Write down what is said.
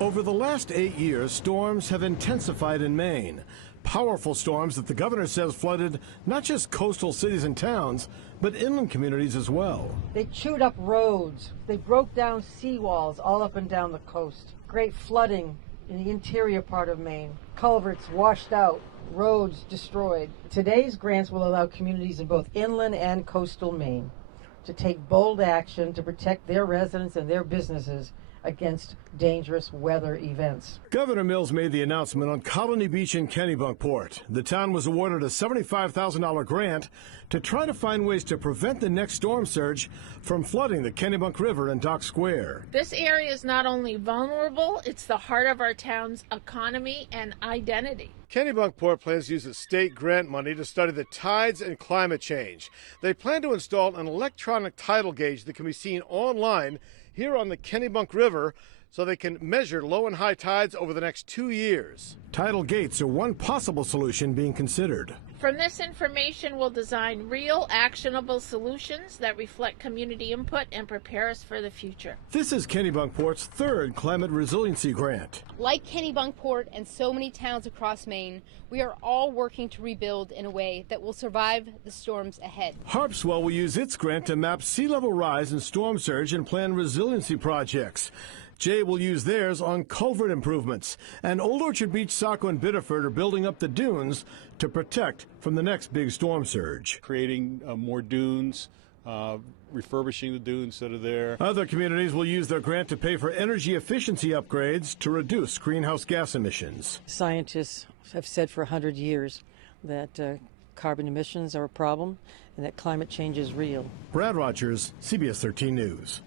Over the last 8 years, storms have intensified in Maine. Powerful storms that the governor says flooded not just coastal cities and towns, but inland communities as well. They chewed up roads. They broke down seawalls all up and down the coast. Great flooding in the interior part of Maine. Culverts washed out, roads destroyed. Today's grants will allow communities in both inland and coastal Maine to take bold action to protect their residents and their businesses against dangerous weather events. Governor Mills made the announcement on Colony Beach in Kennebunkport. The town was awarded a $75,000 grant to try to find ways to prevent the next storm surge from flooding the Kennebunk River and Dock Square. This area is not only vulnerable, it's the heart of our town's economy and identity. Kennebunkport plans to use its state grant money to study the tides and climate change. They plan to install an electronic tidal gauge that can be seen online here on the Kennebunk River so they can measure low and high tides over the next 2 years. Tidal gates are one possible solution being considered. From this information, we'll design real, actionable solutions that reflect community input and prepare us for the future. This is Kennebunkport's third climate resiliency grant. Like Kennebunkport and so many towns across Maine, we are all working to rebuild in a way that will survive the storms ahead. Harpswell will use its grant to map sea level rise and storm surge and plan resiliency projects. Jay will use theirs on culvert improvements. And Old Orchard Beach, Saco, and Biddeford are building up the dunes to protect from the next big storm surge. Creating more dunes, refurbishing the dunes that are there. Other communities will use their grant to pay for energy efficiency upgrades to reduce greenhouse gas emissions. Scientists have said for 100 years that carbon emissions are a problem and that climate change is real. Brad Rogers, CBS 13 News.